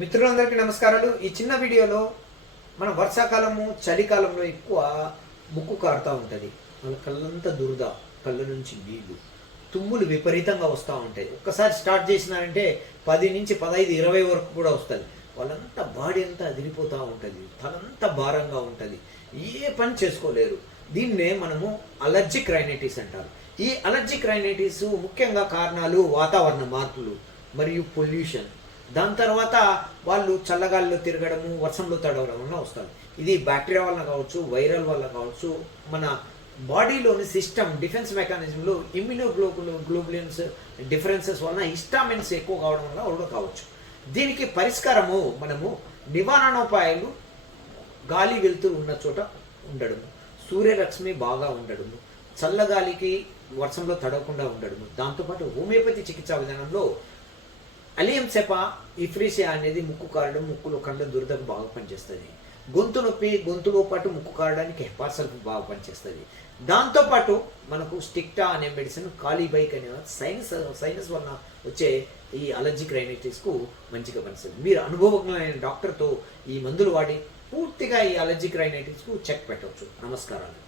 మిత్రులందరికీ నమస్కారాలు. ఈ చిన్న వీడియోలో మన వర్షాకాలము చలికాలంలో ఎక్కువ ముక్కు కారుతూ ఉంటుంది. మన కళ్ళంతా దురద, కళ్ళ నుంచి నీళ్లు, తుమ్ములు విపరీతంగా వస్తూ ఉంటాయి. ఒక్కసారి స్టార్ట్ చేసినారంటే 10 నుంచి 15, 20 వరకు కూడా వస్తుంది. వాళ్ళంతా బాడీ అంతా అదిరిపోతూ ఉంటుంది, తలంతా భారంగా ఉంటుంది, ఏ పని చేసుకోలేరు. దీన్నే మనము అలర్జిక్ రైనైటిస్ అంటారు. ఈ అలర్జిక్ రైనైటిస్ ముఖ్యంగా కారణాలు వాతావరణ మార్పులు మరియు పొల్యూషన్. దాని తర్వాత వాళ్ళు చల్లగాలిలో తిరగడము, వర్షంలో తడవడం వల్ల వస్తారు. ఇది బ్యాక్టీరియా వల్ల కావచ్చు, వైరల్ వల్ల కావచ్చు, మన బాడీలోని సిస్టమ్ డిఫెన్స్ మెకానిజంలో ఇమ్యూనోగ్లోబులిన్స్ డిఫరెన్సెస్ వలన హిస్టామిన్స్ ఎక్కువ కావడం వల్ల కూడా కావచ్చు. దీనికి పరిష్కారము మనము నివారణోపాయాలు గాలి వెలుతురు ఉన్న చోట ఉండడము, సూర్యరశ్మి బాగా ఉండడము, చల్లగాలికి వర్షంలో తడవకుండా ఉండడము. దాంతోపాటు హోమియోపతి చికిత్సా విధానంలో అలియం సెపా ఇఫ్రీసియా అనేది ముక్కు కారడం, ముక్కులో కండ దురదకు బాగా పనిచేస్తుంది. గొంతు నొప్పి, గొంతులో పాటు ముక్కు కారడానికి హెపార్సల్ఫ్ బాగా పనిచేస్తుంది. దాంతోపాటు మనకు స్టిక్టా అనే మెడిసిన్, కాలీబైక్ అనే సైనస్ వలన వచ్చే ఈ అలర్జిక్ రైనైటిస్కు మంచిగా పనిచేస్తుంది. మీరు అనుభవజ్ఞులైన డాక్టర్తో ఈ మందులు వాడి పూర్తిగా ఈ అలర్జిక్ రైనైటిస్కు చెక్ పెట్టవచ్చు. నమస్కారాలు.